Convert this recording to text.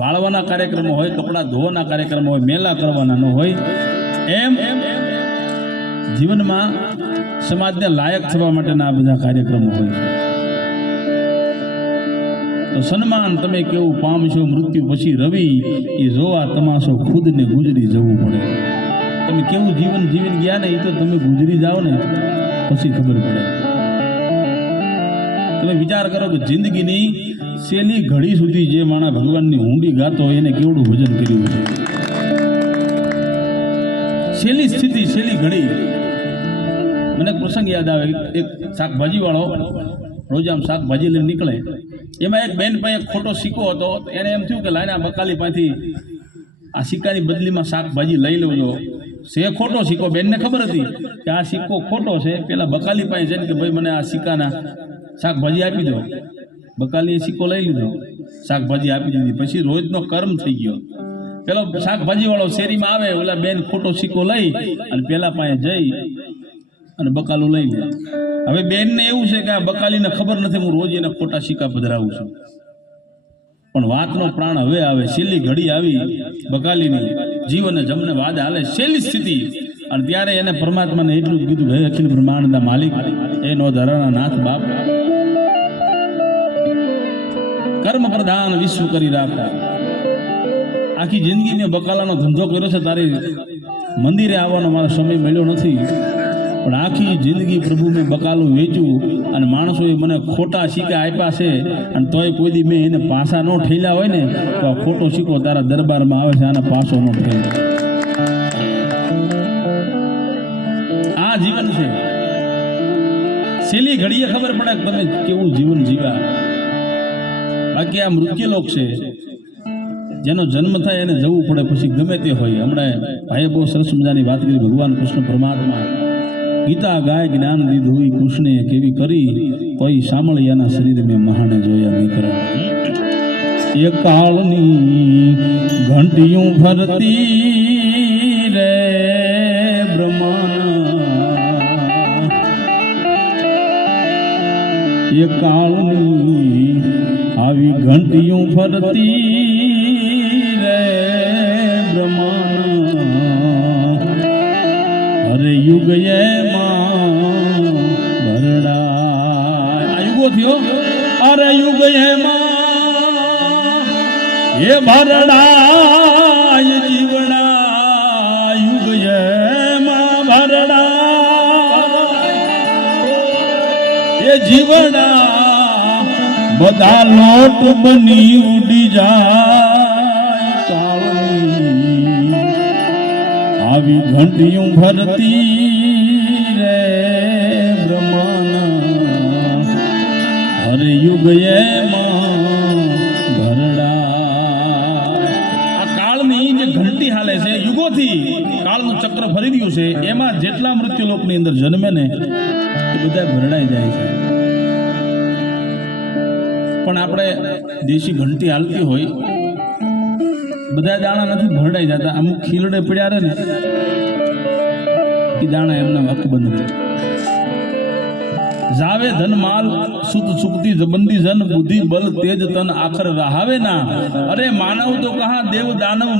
વાળવાના કાર્યક્રમો હોય, કપડાં ધોવાના કાર્યક્રમો હોય, મેલા કરવાના ન હોય, એમ જીવનમાં સમાજને લાયક થવા માટેના આ બધા કાર્યક્રમો હોય છે. તો સન્માન તમે કેવું પામશો મૃત્યુ પછી રવિ, એ જોવા તમાશો ખુદને ગુજરી જવું પડે. તમે કેવું જીવન જીવીને ગયા ને, એ તો તમે ગુજરી જાઓ ને પછી ખબર પડે. તમે વિચાર કરો કે જિંદગીની છેલ્લી ઘડી સુધી જે માણસ ભગવાનની ઊંડી ગાતો હોય એને કેવડું ભજન કર્યું છે. છેલ્લી સ્થિતિ, છેલ્લી ઘડી. મને પ્રસંગ યાદ આવે, એક શાકભાજી વાળો રોજ આમ શાકભાજી લઈને નીકળે, એમાં એક બેન પાસે ખોટો સિક્કો હતો. એને એમ થયું કે લાઈને આ બકાલી પાસેથી આ સિક્કાની બદલીમાં શાકભાજી લઈ લેજો. છે ખોટો સિક્કો, બેનને ખબર હતી કે આ સિક્કો ખોટો છે. પેલા બકાલી પાસે છે ને કે ભાઈ મને આ સિક્કાના શાકભાજી આપી દો. બકાલીએ સિક્કો લઈ લીધો, શાકભાજી આપી દીધી. પછી રોજનો કર્મ થઈ ગયો. પેલો શાકભાજી વાળો શેરીમાં આવે, ઓલા બેન ખોટો સિક્કો લઈ અને પેલા પાસે જઈ અને બકાલું લઈ લે. હવે બેનને એવું છે કે આ બકાલીને ખબર નથી હું રોજ એને ખોટા સિક્કા પધરાવું છું. પણ વાતનો પ્રાણ હવે આવે, છેલ્લી ઘડી આવી બકાલીની, જીવને જમને વાદ હાલે, છેલ્લી સ્થિતિ. અને ત્યારે એને પરમાત્માને એટલું જ કીધું, હે અખિલ બ્રહ્માંડના માલિક, એ નો ધરાના નાથ બાપ, કર્મ પ્રધાન વિશ્વ કરી રાખો. આખી જિંદગી મેં બકાલાનો ધંધો કર્યો છે, તારી મંદિરે આવવાનો મારો સમય મળ્યો નથી. પણ આખી જિંદગી પ્રભુ મેં બકાલું વેચ્યું અને માણસોએ મને ખોટા સિક્કા આપ્યા છે, અને તોય કોઈ દી મેં એને પાસા ન ઠેલ્યા હોય ને તો આ ખોટો સિક્કો તારા દરબારમાં આવે છે, આને પાસો ન ઠેલ્યો. આ જીવન છે. છેલ્લી ઘડીએ ખબર પડે કે તમે કેવું જીવન જીવ્યા. બાકી આ મૃત્યુલોક છે, જેનો જન્મ થાય એને જવું પડે, પછી ગમે તે હોય. હમણાં ભાઈએ બહુ સરસ મજાની વાત કરી. ભગવાન કૃષ્ણ પરમાત્મા ગીતા ગાય જ્ઞાન દીધું કૃષ્ણે કેવી કરી, કોઈ સામળિયાના શરીર મેં મહાને જોયા મિત્ર. એ કાળની ઘંટિયું ભરતી રે બ્રહ્માના, એ કાળની આવી ઘંટિયું ફરતી રે બ્રહ્માના, અરે યુગ એમાં ભરડા. આ યુગો થયો, અરે યુગ એમાં એ ભરડા જીવડા, યુગ એમાં ભરડા એ જીવડા, બધા લોટ બની ઉડી જાય કાળની આવી ઘંટિયું ભરતી રે બ્રહ્માના, હરે યુગ એમાં ભરડા. આ કાળની જે ઘંટી હાલે છે, યુગોથી કાળનું ચક્ર ફરી રહ્યું છે, એમાં જેટલા મૃત્યુલોકની અંદર જન્મે ને એ બધા ભરડાઈ જાય છે. પણ આપણે દેશી ઘંટી હાલતી હોય, બધા દાણા નથી ભરડાઈ જતા. અમુક ખીલડે પડ્યા રહે ને એ દાણા એમના હક બંધ રહે. જાવે ધન માલ સુત સુકતી જબંદી જન, બુદ્ધિ બલ તેજ તન આખર રહાવે ના, અરે માનવ તો કહા દેવ દાનવ